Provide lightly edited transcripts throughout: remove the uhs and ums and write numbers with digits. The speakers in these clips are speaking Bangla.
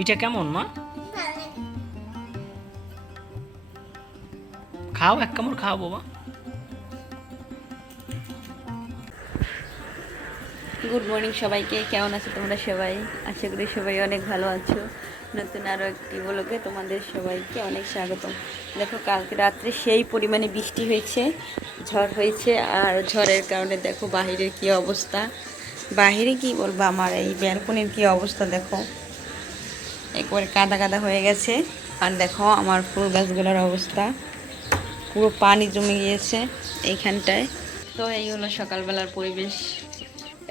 পিঠা কেমন মা? খাও, এক কামড় খাও বাবা। গুড মর্নিং সবাইকে, কেমন আছো তোমরা সবাই? আশা করি সবাই অনেক ভালো আছো। নতুন আরও একটি ব্লগে তোমাদের সবাইকে অনেক স্বাগতম। দেখো, কালকে রাত্রে সেই পরিমাণে বৃষ্টি হয়েছে, ঝড় হয়েছে। আর ঝড়ের কারণে দেখো বাহিরের কি অবস্থা। বাহিরে কি বলবো, আমার এই ব্যালকনির কি অবস্থা দেখো, একবারে কাদা কাদা হয়ে গেছে। আর দেখো আমার ফুল গাছগুলোর অবস্থা, পুরো পানি জমে গিয়েছে এইখানটায়। তো এই হলো সকালবেলার পরিবেশ।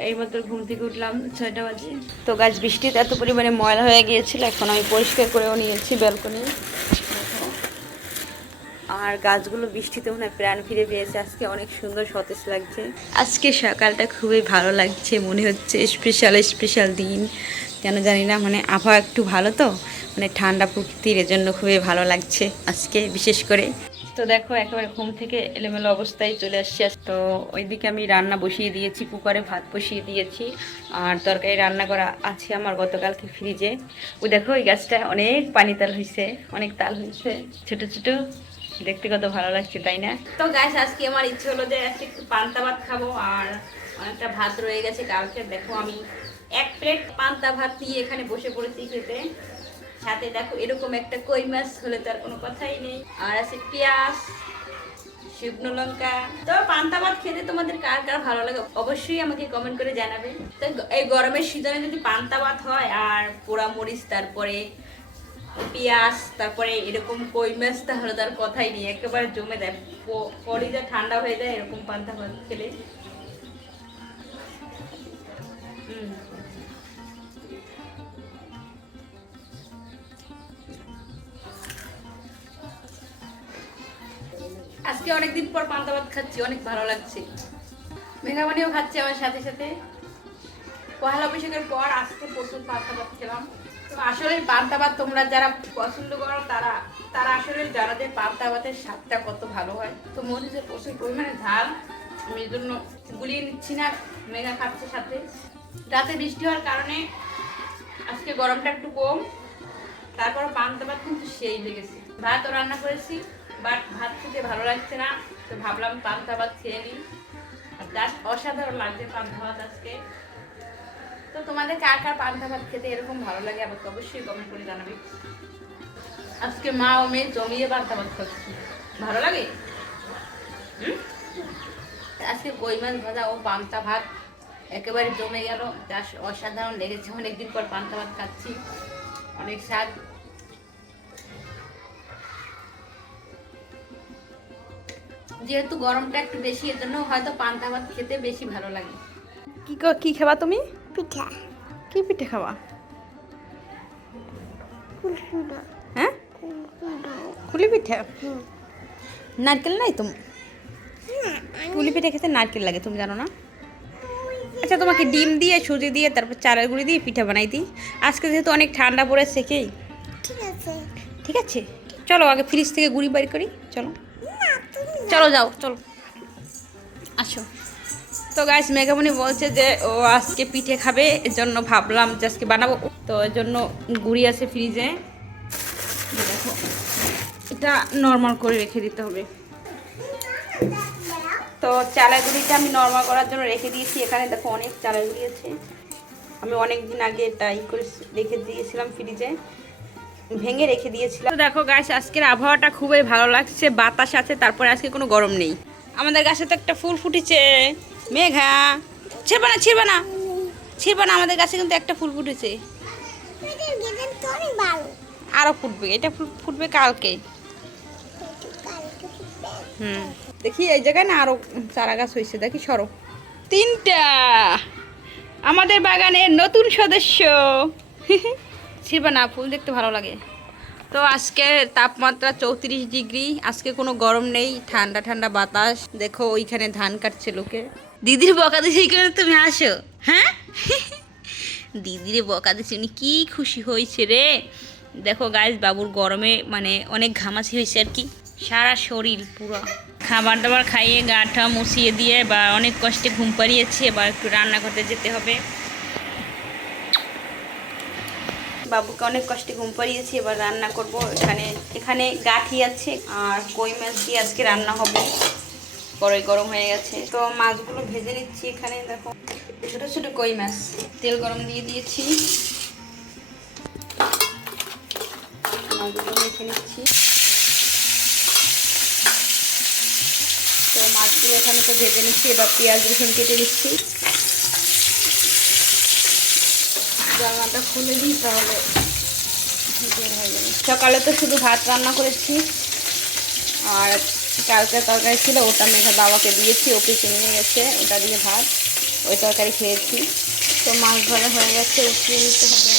এইমাত্র ঘুম থেকে উঠলাম 6টা বাজে। তো গাছ বৃষ্টিতে এত পরিমাণে ময়লা হয়ে গিয়েছিল, এখন আমি পরিষ্কার করেও নিয়েছি ব্যালকনি। আর গাছগুলো বৃষ্টিতে মনে হয় প্রাণ ফিরে পেয়েছে, আজকে অনেক সুন্দর সতেজ লাগছে। আজকে সকালটা খুবই ভালো লাগছে, মনে হচ্ছে স্পেশাল স্পেশাল দিন। কেন জানি না, মানে আবহাওয়া একটু ভালো, তো মানে ঠান্ডা প্রকৃতির, এজন্য খুবই ভালো লাগছে আজকে বিশেষ করে। তো দেখো, একেবারে ঘুম থেকে এলোমেলো অবস্থায় চলে আসছি। তো ওইদিকে আমি রান্না বসিয়ে দিয়েছি, কুকারে ভাত বসিয়ে দিয়েছি। আর তরকারি রান্না করা আছে আমার গতকালকে ফ্রিজে। ওই দেখো, ওই গাছটা অনেক পানি তাল হয়েছে, অনেক তাল হয়েছে ছোট ছোট, দেখতে কত ভালো লাগছে তাই না? তো গাছ আজকে আমার ইচ্ছে হলো যে আজকে একটু পান্তা ভাত খাবো। আর অনেকটা ভাত রয়ে গেছে কালকে। দেখো, আমি 1 প্লেট পান্তা ভাত নিয়ে এখানে বসে পড়েছি খেতে। সাথে দেখো এরকম একটা কই মাছ হলে তার কোনো কথাই নেই। আর আছে পেঁয়াজ, শুকনো লঙ্কা। তো পান্তা ভাত খেতে তোমাদের কার কার ভালো লাগে অবশ্যই আমাকে কমেন্ট করে জানাবে। তো এই গরমের সিজনে যদি পান্তা ভাত হয় আর পোড়া মরিচ, তারপরে পেঁয়াজ, তারপরে এরকম কই মাছ, তাহলে তার কথাই নেই, একেবারে জমে দেয়। কলিজা ঠান্ডা হয়ে যায় এরকম পান্তা ভাত খেলে। আজকে অনেকদিন পর পান্তা ভাত খাচ্ছি, অনেক ভালো লাগছে। মেঘামণিও খাচ্ছে আমার সাথে সাথে। পহেলা বৈশাখের পর আজকে প্রচুর পান্তা ভাত খেলাম। তো আসলে পান্তা ভাত তোমরা যারা পছন্দ করো তারা তারা আসলে জানো যে পান্তা ভাতের স্বাদটা কত ভালো হয়। তো মরিচের প্রচুর পরিমাণে ঝাল, আমি এই জন্য গুলিয়ে নিচ্ছি না। মেঘা খাচ্ছে সাথে। রাতে বৃষ্টি হওয়ার কারণে আজকে গরমটা একটু কম, তারপর পান্তা ভাত কিন্তু সেই লেগেছে। ভাতও রান্না করেছি, বাট ভাত খেতে ভালো লাগছে না, তো ভাবলাম পান্তা ভাত খেয়ে নিই। জাস্ট অসাধারণ লাগছে পান্তা ভাত আজকে। তো তোমাদের কার কার পান্তা ভাত খেতে এরকম ভালো লাগে আমাকে অবশ্যই কমেন্ট করে জানাবে। আজকে মা ও মেয়ে জমিয়ে পান্তা ভাত খাচ্ছি, ভালো লাগে। আজকে কই মাছ ভাজা ও পান্তা ভাত একেবারে জমে গেল, জাস্ট অসাধারণ লেগেছে। অনেকদিন পর পান্তা ভাত খাচ্ছি, অনেক স্বাদ। যেহেতু গরমটা একটু বেশি, এর জন্য হয়তো পান্তা ভাত খেতে বেশি ভালো লাগে। কি খাবা তুমি? পিঠা। কি পিঠে খাওয়া? কুলকুলো। হ্যাঁ, কুলকুলো। পুলি পিঠা। নারকেল নাই তুমি? না, পুলি পিঠে খেতে নারকেল লাগে, তুমি জানো না? আচ্ছা, তোমাকে ডিম দিয়ে, সুজি দিয়ে, তারপর চালের গুঁড়ি দিয়ে পিঠা বানাই দিই। আজকে যেহেতু অনেক ঠান্ডা পড়েছে, কি ঠিক আছে। ঠিক আছে, চলো আগে ফ্রিজ থেকে গুঁড়ি বের করি। চলো না, তুমি চলো যাও, চলো আসো। তো গাইস, মেঘামণি বলছে যে ও আজকে পিঠে খাবে, এর জন্য ভাবলাম যে আজকে বানাবো। তো এর জন্য গুঁড়ি আছে ফ্রিজে, দেখো এটা নর্মাল করে রেখে দিতে হবে। তো চালের গুঁড়িটা আমি নর্মাল করার জন্য রেখে দিয়েছি। এখানে দেখো অনেক চালের গুঁড়ি আছে, আমি অনেক দিন আগে এটা করে রেখে দিয়েছিলাম ফ্রিজে, ভেঙে রেখে দিয়েছিলাম। তো দেখো গাছ, আজকের আবহাওয়াটা খুবই ভালো লাগছে, বাতাস আছে, তারপরে আজকে কোনো গরম নেই। আমাদের গাছে তো একটা ফুল ফুটেছে। মেঘা, ছিড়বা না ছিড়বা না ছিড়বা না, আমাদের গাছে কিন্তু একটা ফুল ফুটেছে। আরও ফুটবে, এটা ফুটবে কালকে। দেখি এই জায়গায় না আরো চারা গাছ হয়েছে, দেখি সরো। 3টা আমাদের বাগানের নতুন সদস্য। ছিড়বা না, ফুল দেখতে ভালো লাগে। তো আজকে তাপমাত্রা 34 ডিগ্রি, আজকে কোনো গরম নেই, ঠান্ডা ঠান্ডা বাতাস। দেখো ওইখানে ধান কাটছে লোকে। দিদির বকা দিছি করে তুমি আসো, হ্যাঁ? দিদির বকা দিছি, উনি কি খুশি হয়েছে রে। দেখো গাইস, বাবুর গরমে মানে অনেক ঘামাচি হয়েছে আর কি, সারা শরীর পুরো। খাবার দাবার খাইয়ে গাটা মুছিয়ে দিয়ে বা অনেক কষ্টে ঘুম পাড়িয়েছি, এবার একটু রান্না করতে যেতে হবে। বাবুকে অনেক কষ্টে ঘুম পাড়িয়েছি, এবার রান্না করব। এখানে গাঠি আছে আর কই মাছ দিয়ে আজকে রান্না হবে। কড়াই গরম হয়ে গেছে, তো মাছগুলো ভেজে নিচ্ছি। এখানে দেখো ছোট ছোট কই মাছ, তেল গরম দিয়ে দিয়েছি, মাছগুলো মেখে নিচ্ছি। তো মাছগুলো এখানে তো ভেজে নিচ্ছি, এবার পেঁয়াজ রসুন কেটে নিচ্ছি। জানলাটা খুলে দিই, তাহলে বের হয়ে যাবে। সকালে তো শুধু ভাত রান্না করেছি, আর কালকে তরকারি ছিল, ওটা মেখে বাবাকে দিয়েছি, অফিসে নিয়ে গেছে, ওটা দিয়ে ভাত ওই তরকারি খেয়েছি। তো মাছ ধরা হয়ে গেছে, উঠিয়ে নিতে হবে।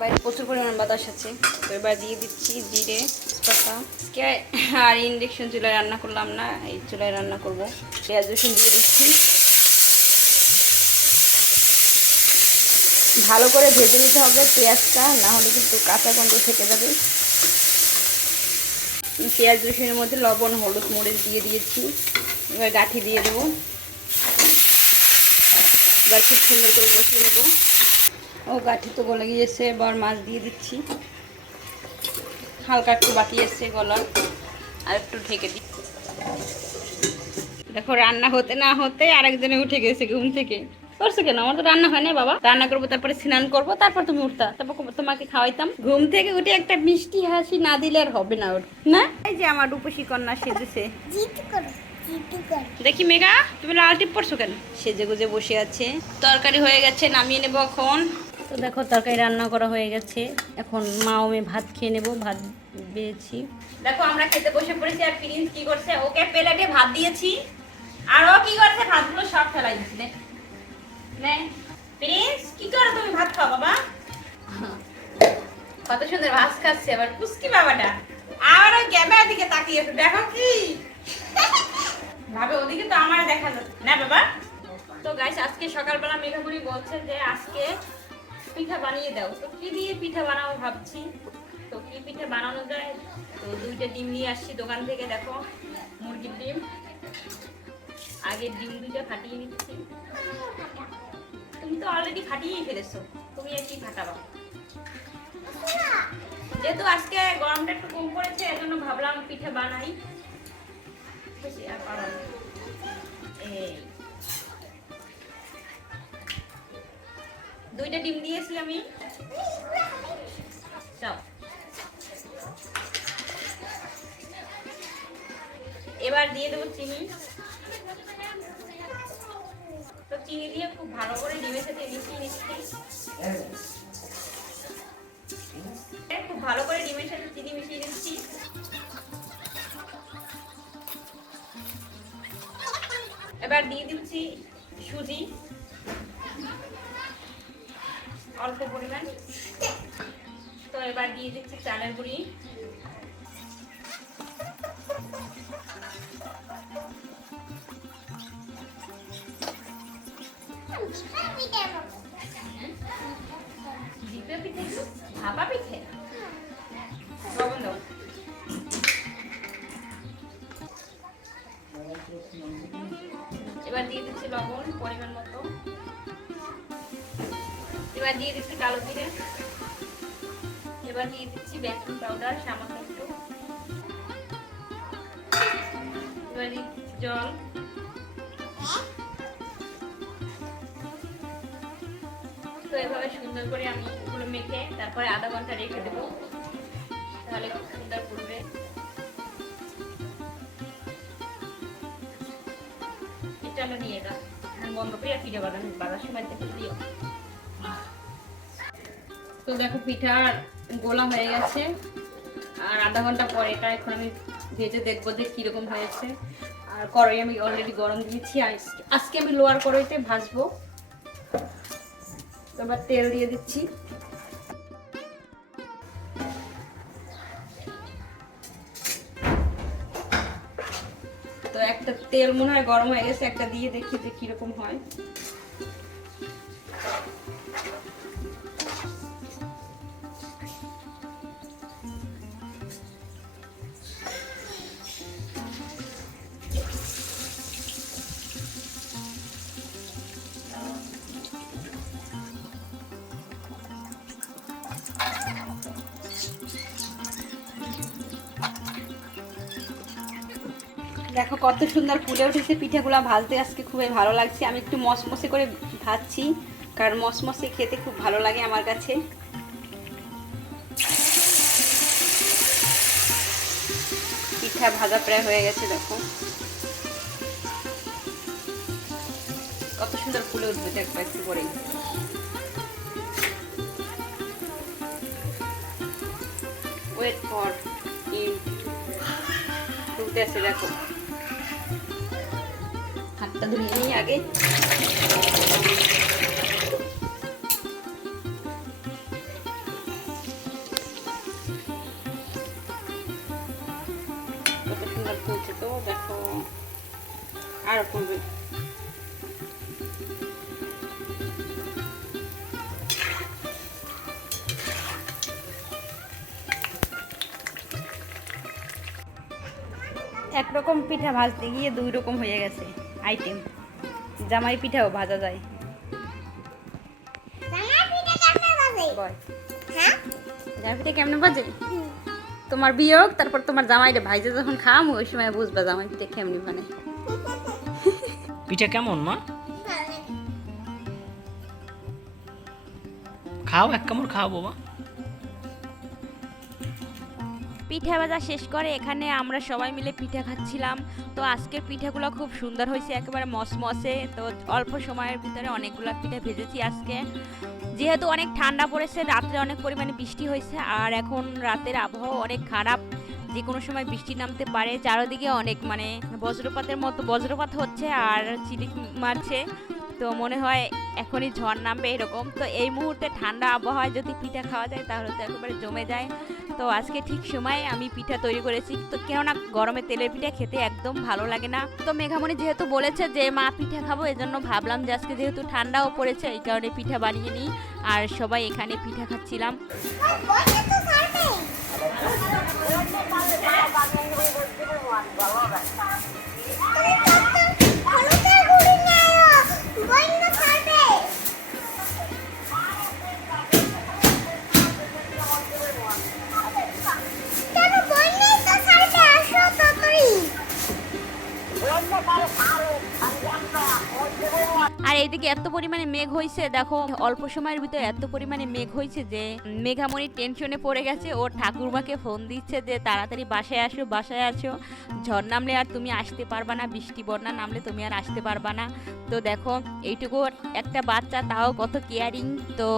বাইরে প্রচুর পরিমাণ বাতাস আছে। তো এবার দিয়ে দিচ্ছি জিরে, তেজপাতা। আর ইন্ডাকশন চুলায় রান্না করলাম না, এই চুলায় রান্না করব। পেঁয়াজ রসুন দিয়ে দিচ্ছি, ভালো করে ভেজে নিতে হবে পেঁয়াজটা, না হলে কিন্তু কাঁচা গন্ধ থেকে যাবে। পেঁয়াজ রসুনের মধ্যে লবণ হলুদ মরিচ দিয়ে দিয়েছি, এবার গাঠি দিয়ে দেবো। এবার খুব সুন্দর করে কষিয়ে নেবো। ও গাঠি তো গলে গিয়েছে, এবার মাছ দিয়ে দিচ্ছি। হালকা একটু বাকি এসছে গলার, আর একটু ঢেকে দিই। দেখো রান্না হতে না হতে আরেকজনে উঠে গেছে ঘুম থেকে। করছো কেন? আমার তো রান্না হয় না বাবা। রান্না করবো, তারপরে স্নান করবো, তারপর তুমি উঠতা, তারপর তোমাকে খাওয়াইতাম। ঘুম থেকে উঠে একটা মিষ্টি হাসি না দিলে আর হবে না ওর, না? এই যে আমার রূপসী কন্যা সেজেছে। দেখি মেঘা, তুমি লাল টিপ পড়ছো কেন? সেজে গুজে বসে আছে। তরকারি হয়ে গেছে, নামিয়ে নেবো এখন। তো দেখো তরকারি রান্না করা হয়ে গেছে, এখন মা ও মেয়ে ভাত খেয়ে নেবো। ভাত বেয়েছি, দেখো আমরা খেতে বসে পড়েছি। আর প্রিন্স কি করছে? ওকে প্লেটে ভাত দিয়েছি, আর ও কি করছে? ভাতগুলো সব ফেলাই দিচ্ছে। প্রিন্স কি করো তুমি? ভাত খাও বাবা। কত সুন্দর ভাত খাচ্ছে আবার পুষ্টি বাবাটা। আর ওই ক্যামেরার দিকে তাকিয়েছে, দেখো কি ভাবে, ওদিকে তো আমার দেখা যাচ্ছে না বাবা। তো গাইস, আজকে সকালবেলা মেঘাপুরি বলছে যে আজকে পিঠা বানিয়ে দাও। তো কি দিয়ে পিঠা বানাবো ভাবছি। তো কি পিঠা বানানো যায়? তো 2টা ডিম নিয়ে আসছি দোকান থেকে। দেখো মুরগির ডিম, আগে ডিম 2টা ফাটিয়ে নিচ্ছি। তুমি তো অলরেডি ফাটিয়েই ফেলেছো, তুমি আর কি ফাটাবা? যেহেতু আজকে গরমটা একটু কম পড়েছে, এজন্য ভাবলাম পিঠা বানাই। আর পারো না। এই 2টা ডিম দিয়েছি আমি। সব এবার দিয়ে দেবো চিনি। তো চিনি দিয়ে খুব ভালো করে ডিমের সাথে মিশিয়ে নিচ্ছি। খুব ভালো করে ডিমের সাথে চিনি মিশিয়ে নিচ্ছি। এবার দিয়ে দিচ্ছি সুজি, অল্প পরিমাণ। তো এবার দিয়ে দিচ্ছি চালের গুঁড়ি, দ্বিতীয় পিঠে ভাপা পিঠে, লবণ দাও। এবার দিয়ে দিচ্ছি লবণ পরিমাণ মতো। এবার দিয়ে দিচ্ছি কালো জিরে। এবার দিয়ে দিচ্ছি বেকিং পাউডার সামান্য একটু। এবার দিচ্ছি জল। তো এভাবে সুন্দর করে আমি এগুলো মেখে তারপরে আধা ঘন্টা রেখে দেবো, তাহলে খুব সুন্দর পড়বে। চলো নিয়ে এটা বন্ধ করে পিঠা বানানোর সময় দেখে দিও। তো দেখো পিঠা গোলা হয়ে গেছে, আর আধা ঘন্টা পরে এটা এখন আমি ভেজে দেখবো যে কিরকম হয়েছে। আর কড়াই আমি অলরেডি গরম দিয়েছি, আজকে আমি লোয়ার কড়াইতে ভাজবো। তো এবার তেল দিয়ে দিচ্ছি। তো একটা তেল মনে হয় গরম হয়ে গেছে, একটা দিয়ে দেখি যে কিরকম হয়। দেখো কত সুন্দর ফুলে উঠেছে পিঠাগুলো, ভাজতে আজকে খুবই ভালো লাগছে। আমি একটু মসমসে করে ভাজছি, কারণ মসমসে খেতে খুব ভালো লাগে আমার কাছে। পিঠা ভাজা প্রায় হয়ে গেছে, দেখো কত সুন্দর ফুলে উঠবে, দেখো একটু পরেই। ওয়েট ফর ইট, ফুলতে আছে দেখো। হাতটা ধুয়ে নিই আগে। কত সুন্দর ফুলছে তো, দেখো আরো ফুলবে। একরকম পিঠা ভাজতে গিয়ে দুই রকম হয়ে গেছে আইটেম। জামাই পিঠাও ভাজা যায়। জামাই পিঠা কেমনে বাজে? বয় হ্যাঁ? জামাই পিঠা কেমনে বাজে? তোমার বিয়োগ, তারপর তোমার জামাইটা ভাইজে যখন খাম ওই সময় বুঝবা জামাই পিঠা কেমনি মানে। পিঠা কেমন মা? খাও, এক কামড় খাও বাবা। পিঠা ভাজা শেষ করে এখানে আমরা সবাই মিলে পিঠা খাচ্ছিলাম। তো আজকের পিঠাগুলো খুব সুন্দর হয়েছে, একেবারে মসমসে। তো অল্প সময়ের ভিতরে অনেকগুলো পিঠা ভেজেছি আজকে। যেহেতু অনেক ঠান্ডা পড়েছে, রাত্রে অনেক পরিমাণে বৃষ্টি হয়েছে, আর এখন রাতের আবহাওয়া অনেক খারাপ, যে কোনো সময় বৃষ্টি নামতে পারে। চারদিকে অনেক মানে বজ্রপাতের মতো বজ্রপাত হচ্ছে আর চিলিক মারছে। তো মনে হয় এখনই ঝড় নামবে এরকম। তো এই মুহূর্তে ঠান্ডা আবহাওয়ায় যদি পিঠা খাওয়া যায় তাহলে তো একেবারে জমে যায়। তো আজকে ঠিক সময়ে আমি পিঠা তৈরি করেছি। তো কেননা গরমে তেলের পিঠা খেতে একদম ভালো লাগে না। তো মেঘামণি যেহেতু বলেছে যে মা পিঠা খাবো, এজন্য ভাবলাম যে আজকে যেহেতু ঠান্ডাও পড়েছে এই কারণে পিঠা বানিয়ে নিই। আর সবাই এখানে পিঠা খাচ্ছিলাম। বইটা তো ছাড়বে। তুমি কত হলুদের গুঁড়ি নিয়ে আয়, বইটা ছাড়বে। কেন বইটাই তো ছাড়বে, আসো তাড়াতাড়ি। আর এইদিকে এত পরিমাণে মেঘ হয়েছে, দেখো অল্প সময়ের ভিতরে এত পরিমাণে মেঘ হয়েছে যে মেঘামণি টেনশনে পড়ে গেছে। ওর ঠাকুরমাকে ফোন দিচ্ছে যে তাড়াতাড়ি বাসায় আসো, বাসায় আসো, ঝড় নামলে আর তুমি আসতে পারবা না, বৃষ্টি বন্যা নামলে তুমি আর আসতে পারবা না। তো দেখো এইটুকু একটা বাচ্চা, তাও কত কেয়ারিং। তো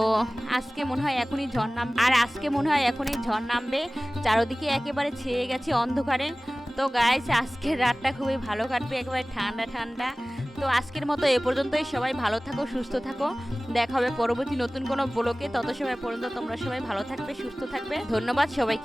আজকে মনে হয় এখনই ঝড় নামবে, আর আজকে মনে হয় এখনই ঝড় নামবে। চারদিকে একেবারে ছেয়ে গেছে অন্ধকারে। তো গাইস আজকের রাতটা খুবই ভালো কাটবে, একেবারে ঠান্ডা ঠান্ডা। তো আজকের মতো এ পর্যন্তই। সবাই ভালো থাকো, সুস্থ থাকো। দেখা হবে পরবর্তী নতুন কোনো ব্লগে। তত সময় পর্যন্ত তোমরা সবাই ভালো থাকবে, সুস্থ থাকবে। ধন্যবাদ সবাই।